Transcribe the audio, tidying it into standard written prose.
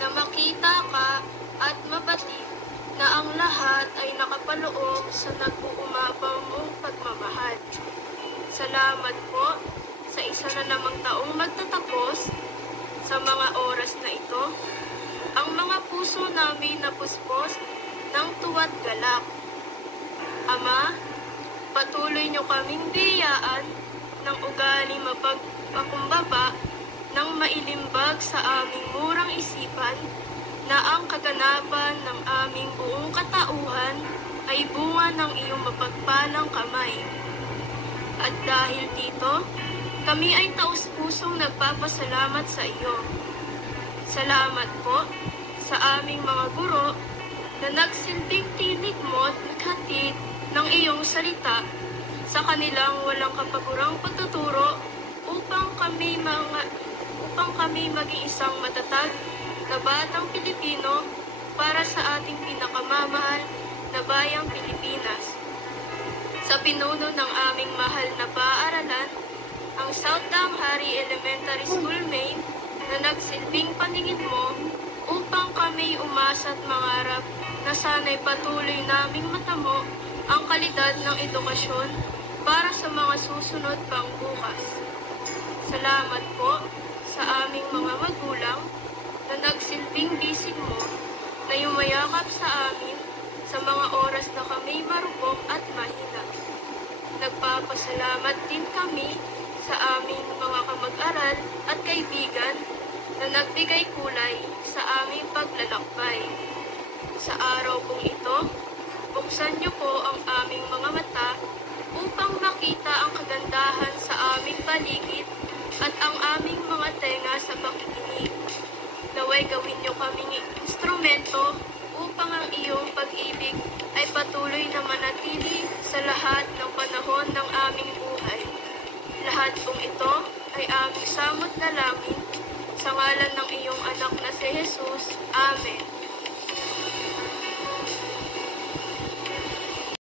na makita ka at mabatid na ang lahat ay nakapaloob sa nag-uumabang mong pagmamahal. Salamat po sa isa na namang taong magtatapos sa mga oras na ito. Ang mga puso namin napuspos ng tuwa't galak. Ama, patuloy niyo kaming biyaan ng ugali mapagpakumbaba ng mailimbag sa aming murang isipan na ang kaganapan ng aming buong katauhan ay bunga ng iyong mapagpalang kamay. At dahil dito, kami ay taus-pusong nagpapasalamat sa iyo. Salamat po sa aming mga guro na nagsilbing tinig mo at hatid ng iyong salita sa kanilang walang kapagurang pagtuturo upang kami maging isang matatag na batang Pilipino para sa ating pinakamamahal na bayang Pilipinas. Sa pinuno ng aming mahal na paaralan, ang South Damhari Elementary School Main na nagsilbing paningin mo upang kami umasa at mangarap na sana'y patuloy naming matamo ang kalidad ng edukasyon para sa mga susunod pang bukas. Salamat po sa aming mga magulang na nagsilbing bisig mo na yumayakap sa amin sa mga oras na kami marupok at mahina. Nagpapasalamat din kami sa aming mga kamag-aral at kaibigan na nagbigay kulay sa aming paglalakbay. Sa araw pong ito, buksan niyo po ang aming mga mata upang makita ang kagandahan sa aming paligid at ang aming mga tenga sa pakikinig. Naway gawin niyo kaming instrumento upang ang iyong pag-ibig ay patuloy na manatili sa lahat ng panahon ng aming buhay. Lahat pong ito ay aming samot na langin sa ngalan ng iyong anak na si Jesus. Amen.